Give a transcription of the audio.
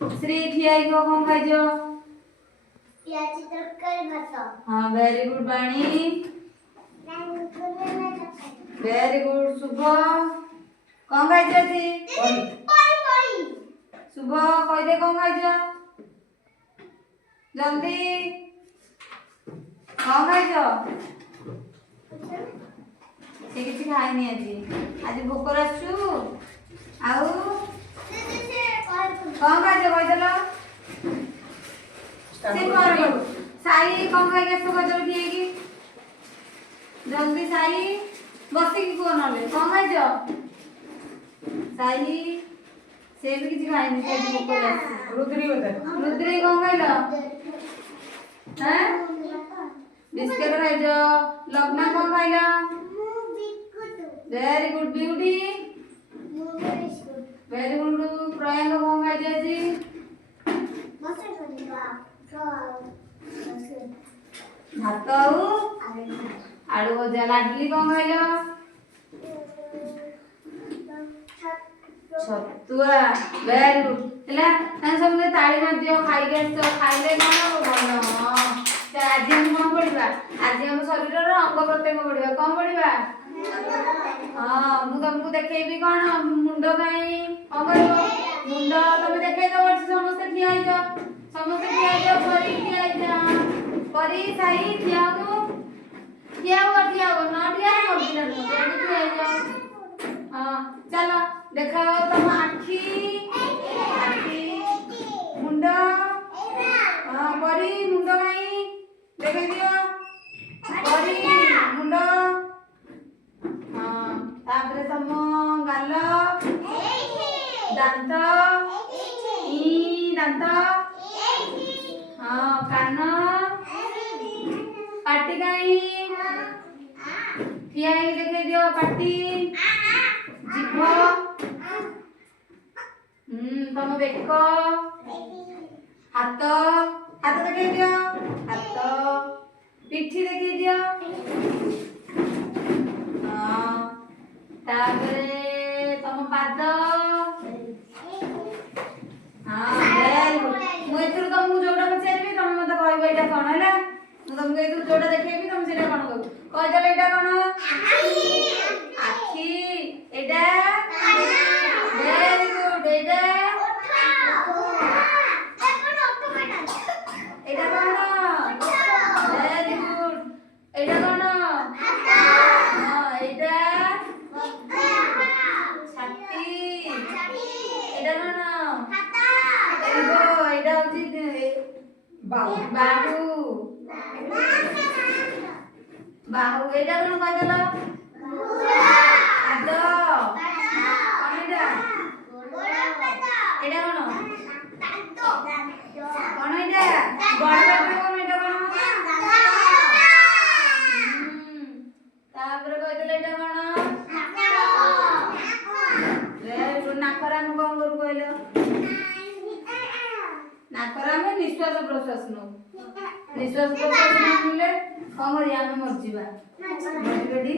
श्री ठिया को कौन खाइजो पियाजी तरकारी भात। हाँ वेरी गुड बाणी वेरी गुड शुभ कौन खाइजो जी शुभ कह दे कौन खाइजो जल्दी कौन खाइजो से किसी खाइनी आज भोक आसु आउ कौन खाइजो कहदेल साई कौन खाई आस कदल ठिए जल्दी साई बसिक कुह ना कौन खाइज साई से भी किसी खाइनी रुद्री रुद्री कौन खाइल हैं बिस्किट खाइज लग्ना कौन खाइल very good beauty very good Priyank कौन खाइज आज भात आलू भजा लाडली कौन खाइल छतुआ वेरी गुड है समझे ताली मार दियो खाई खाइले कौन भल हाँ आज हम कौन पढ़ा आज हम शरीर अंग प्रत्यंग पढ़ा कौन पढ़ा हाँ मुझे तुमको देखी कौन मुंड कहीं कौन कर मुंड तुम देखे समस्ते ठिया समस्ते ठिया परी ठिया परी साई ठिया ठिया न ठिया हाँ चलो देखा तुम आखि मुंड हाँ परी मुंड कहीं देख दियो परी मुंड हाँ तापर तुम गाल दांत दांत हाँ कान पाटी कहीं ठिया देखे दियो पाटी जीभ तुम बेक हाथ हाथ देखे दियो हाथ पिठी देखे दियो हाँ तापरे तुम पाद हाँ वेरी गुड मुझे तुमको जोड़ा पचारि तुम मत कहब यहाँ कौन है तुमको ये जोड़ा देखेबी तुम से कौन कहू कहीदेल यहाँ कौन आखि वेरी गुड एटा कौन वेरी गुड एटा कौन हाँ एटा छाती एटा कौन एटा होची बाहु बाहु एटा कौन कहदेल पाद एटा कौन कौन एटा बड़ पेट कौन एटा कौन तापर कहदेल एटा कौन नाकराम कौन करू कहल नाकराम निश्वास प्रश्वास नो निश्वास प्रश्वास नले कौन करिया मर जीवा मर गडी